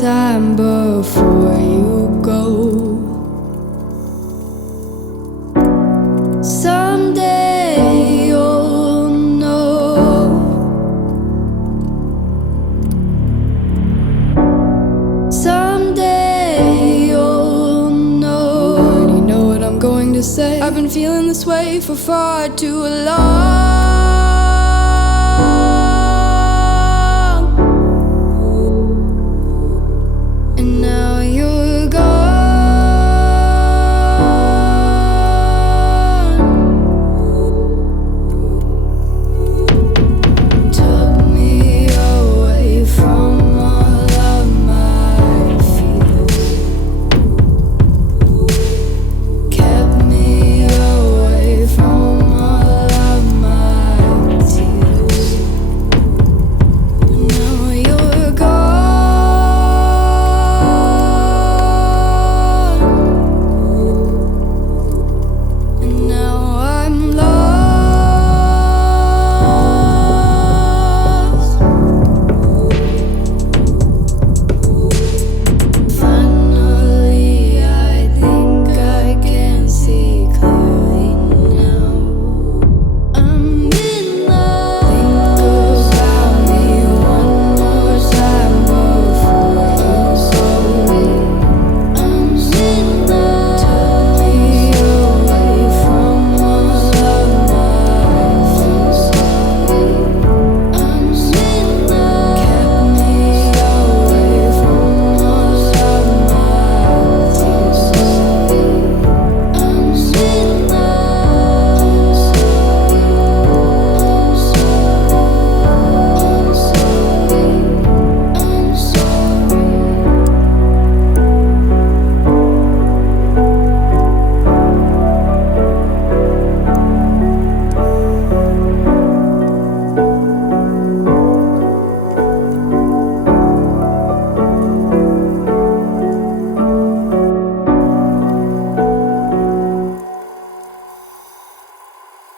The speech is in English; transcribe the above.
time before you go. Someday you'll know. Someday you'll know. Already know what I'm going to say. I've been feeling this way for far too long.